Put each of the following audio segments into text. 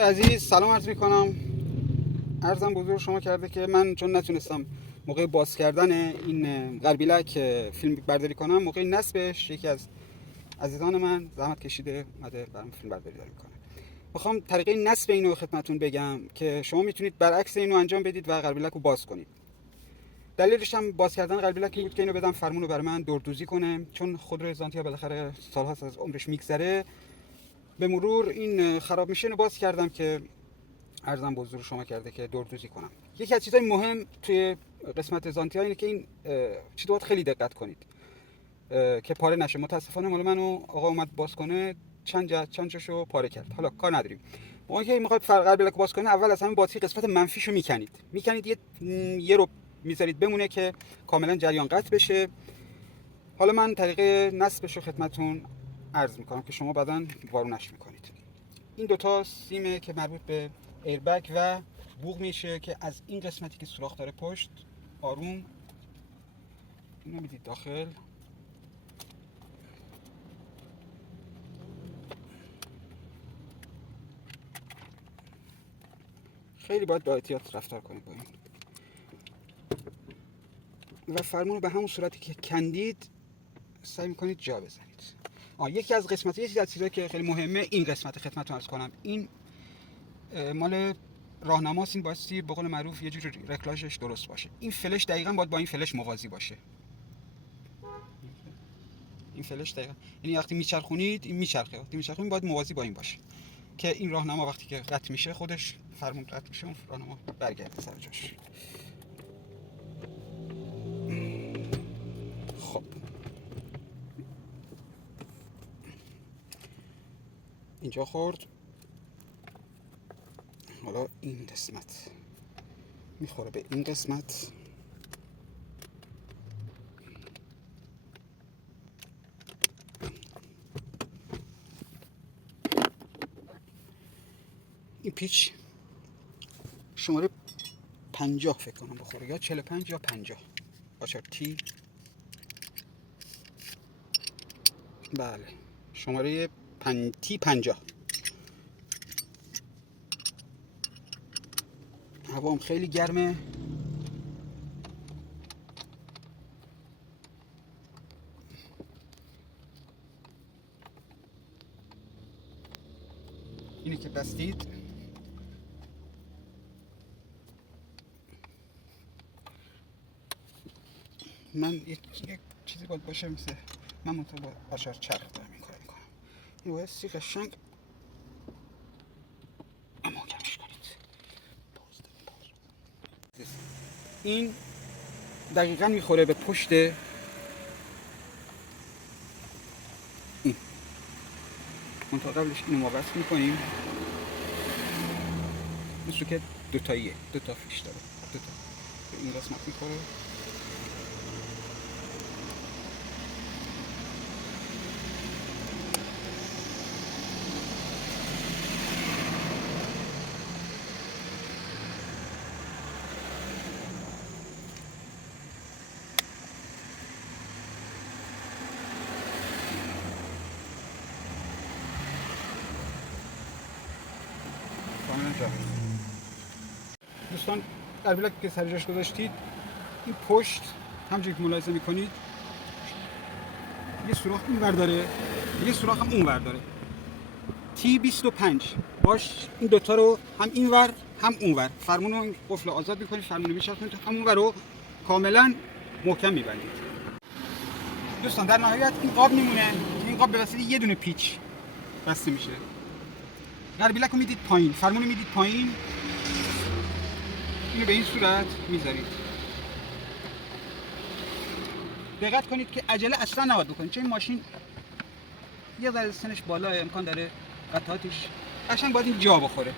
عزیز سلام عرض میکنم. عرضم بزرگ شما کرده که من چون نتونستم موقع باز کردن این غربیلک فیلم برداری کنم، موقع نصبش یکی از عزیزان من زحمت کشیده اومده برام فیلم برداری میکنه. میخوام طریقه نصب اینو خدمتتون بگم که شما میتونید برعکس اینو انجام بدید و غربیلک رو باز کنید. دلیلش هم باز کردن غربیلک این بود که اینو بدم فرمون رو برای من دوردوزی کنه، چون خودروی زانتیا بالاخره سال‌هاست از عمرش میگذره، به مرور این خراب میشه. اینو باز کردم که عرضم به حضور شما کرده که دوردوزی کنم. یکی از چیزهای مهم توی قسمت زانتیا اینه که این چیزا باید خیلی دقت کنید که پاره نشه. متاسفانه مال منو آقا اومد باز کنه چند جاشو پاره کرد. حالا کار نداریم. موقعی که میخواید غربیلک باز کنه، اول از همین باتری قسمت منفیشو میکنید یه رو میذارید بمونه که کاملا جریان قطع بشه. حالا من طریقه نصبشو خدمتتون عرض میکنم که شما بعداً وارونش میکنید. این دوتا سیمه که مربوط به ایربگ و بوق میشه که از این قسمتی که سوراخ داره پشت آروم اینو میدید داخل. خیلی باید با احتیاط رفتار کنید با این و فرمون رو به همون صورتی که کندید سعی میکنید جا بزنید. یکی از چیزایی که خیلی مهمه این قسمت خدمتتون عرض کنم. این مال راهنماست. این بایستی به قول معروف یه جور رکلاژش درست باشه. این فلش دقیقاً باید با این فلش موازی باشه. این فلش دقیقاً یعنی وقتی میچرخونید این میچرخه، وقتی میچرخونید باید موازی با این باشه که این راهنما وقتی که قطع میشه خودش فرمون قطع میشه، اون راهنما برگرده سر جاش. خب اینجا خورد. حالا این قسمت میخوره به این قسمت. این پیچ شماره 50 فکر کنم بخوره، یا 45 یا 50 آچار تی. بله شماره تی 50. هوام خیلی گرمه. اینی که بستید من یک چیزی باید باشه مثل من منطقه با آچار چرخ دارم این کار میکنم. این باید سی قشنگ اما کمش کنید. این دقیقا میخوره به پشت این منطقه. قبلش اینو ما بست میکنیم. این سوکت دوتاییه، دوتا فیش داره، دوتا به این قسمت میخوره. دوستان غربیلک که سر جاش گذاشتید، این پشت همونجوری که ملاحظه میکنید یه سوراخ این ور داره، یه سوراخ هم اون ور داره. تی 25 باش این دوتا رو هم این ور هم اون ور فرمون رو قفل آزاد میکنید، فرمون رو میچرخونید، همون ور رو کاملا محکم میبندید. دوستان در نهایت این قاب میمونه که این قاب به واسطه یه دونه پیچ بسته میشه. غربیلک رو میدید پایین، فرمون رو میدید پایین، اینو به این صورت میذارید. دقت کنید که عجله اصلا نباید بکنید، چون این ماشین یه ذره سنش بالا، امکان داره قطعاتش قشنگ باید این جا بخوره.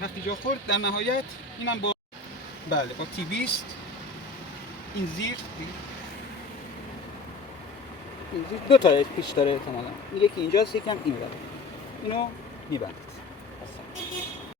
وقتی جا خورد در نهایت اینم با بله با تی 20 این زیر دو تا پیچ داره احتمالاً، یکی اینجاست یکی هم این ور. اینو میبندید.